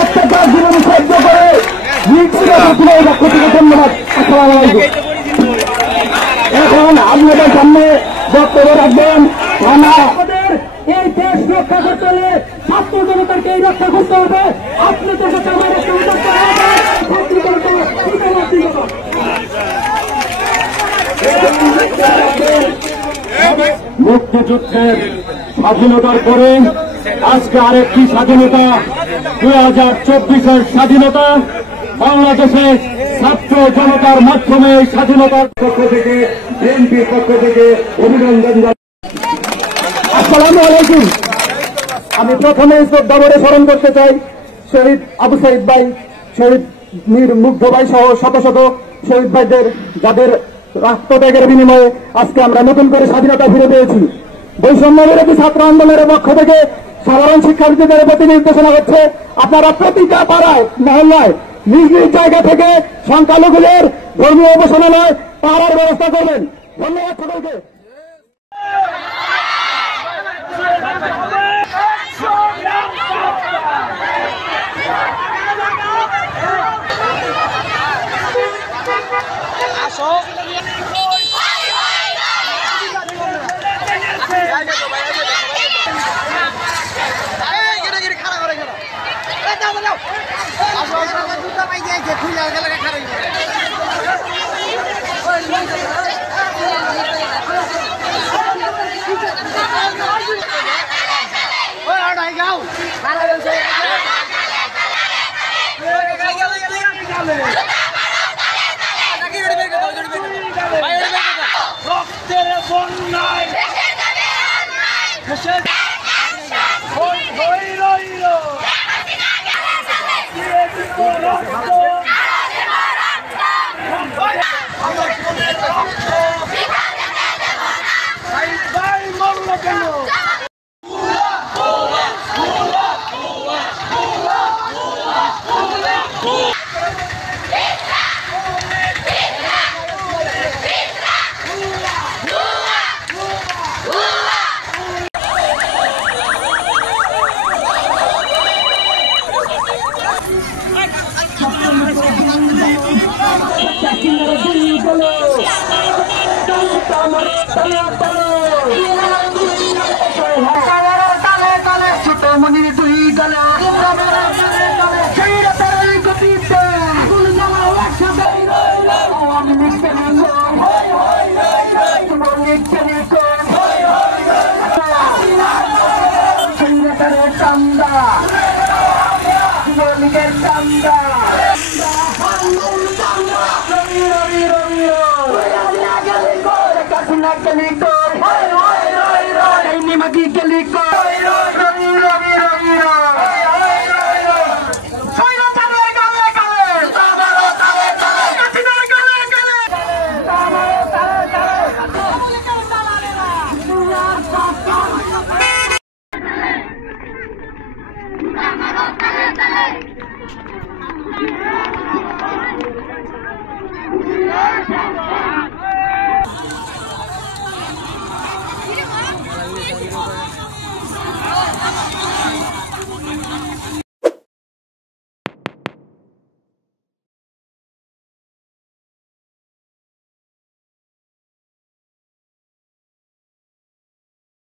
অত্যাচার জীবন সহ্য করে ধন্যবাদ। আসসালামু আলাইকুম। এখন আপনাদের সামনে বক্তব্য রাখবেন আমাদের এই দেশ রক্ষা করতে হলে ছাত্র জনতাকে এই রক্ষা করতে হবে। আপনাদের কাছে আমার একটা উদাত্ত মুক্তিযুদ্ধের স্বাধীনতার পরে আজকে আরেকটি স্বাধীনতা 2024-এর স্বাধীনতা বাংলাদেশে ছাত্র জনতার মাধ্যমে এই স্বাধীনতার পক্ষ থেকে বিএনপির পক্ষ থেকে অভিনন্দন জানাই। আসসালামু আলাইকুম। আমি প্রথমে শ্রদ্ধাভরে স্মরণ করতে চাই শহীদ আবু সাইদ ভাই, শহীদ মীর মুগ্ধ ভাই সহ শত শত শহীদ ভাইদের, যাদের রক্তত্যাগের বিনিময়ে আজকে আমরা নতুন করে স্বাধীনতা ফিরে পেয়েছি। বৈষম্য বিরোধী ছাত্র আন্দোলনের পক্ষ থেকে সাধারণ শিক্ষার্থীদের প্রতি নির্দেশনা হচ্ছে, আপনারা প্রতিটা পাড়ায় মহল্লায় নিজ নিজ জায়গা থেকে সংখ্যালঘুদের ধর্মীয় উপাসনালয় পাড়ার ব্যবস্থা করবেন। ধন্যবাদ সকলকে। Not